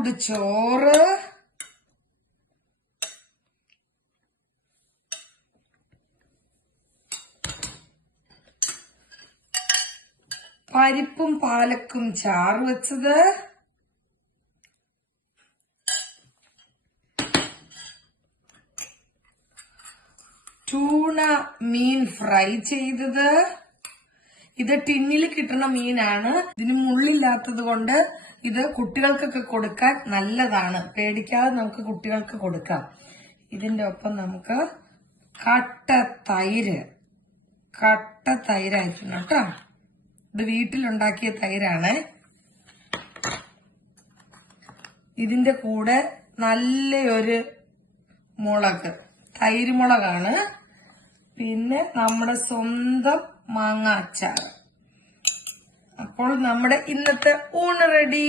ചൂട് ചോറ്, പരിപ്പും പാലക്കും ചാറ് വെച്ചത്, ടൂണ മീൻ ഫ്രൈ ചെയ്തത്. ഇത് ടിന്നിൽ കിട്ടുന്ന മീനാണ്. ഇതിന് മുള്ളില്ലാത്തത് കൊണ്ട് ഇത് കുട്ടികൾക്കൊക്കെ കൊടുക്കാൻ നല്ലതാണ്. പേടിക്കാതെ നമുക്ക് കുട്ടികൾക്ക് കൊടുക്കാം. ഇതിന്റെ ഒപ്പം നമുക്ക് കട്ട തൈരായിരിക്കണം കേട്ടോ. ഇത് വീട്ടിലുണ്ടാക്കിയ തൈരാണ്. ഇതിന്റെ കൂടെ നല്ലൊരു മുളക്, തൈര് മുളകാണ്. പിന്നെ നമ്മുടെ സ്വന്തം മാങ്ങ അച്ചാർ. അപ്പോൾ നമ്മുടെ ഇന്നത്തെ ഊണ് റെഡി.